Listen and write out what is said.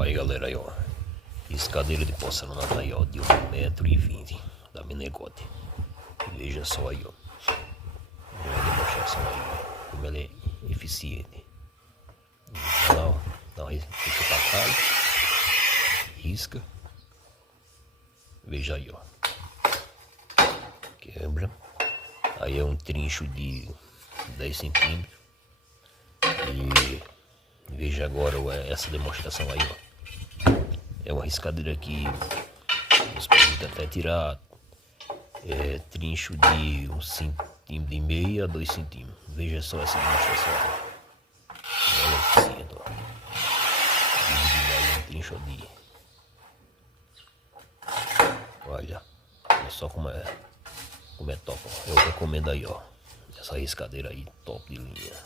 Olha aí, galera, aí, ó. Escadeira de porcelanato aí, ó, de 1,20 m da Menegote. Veja só aí, ó. Uma demonstração aí, ó, como ela é eficiente. Olha lá, ó. Dá uma risca pra trás. Risca. Veja aí, ó. Quebra. Aí é um trincho de 10 cm. E veja agora essa demonstração aí, ó. É uma riscadeira que você pode até tirar trincho de 1,5 cm a 2 cm. Veja só essa demonstração. Olha a eficiente, ó. Um trincho de... Olha só como é top, ó. Eu recomendo aí, ó. Essa riscadeira aí, top de linha.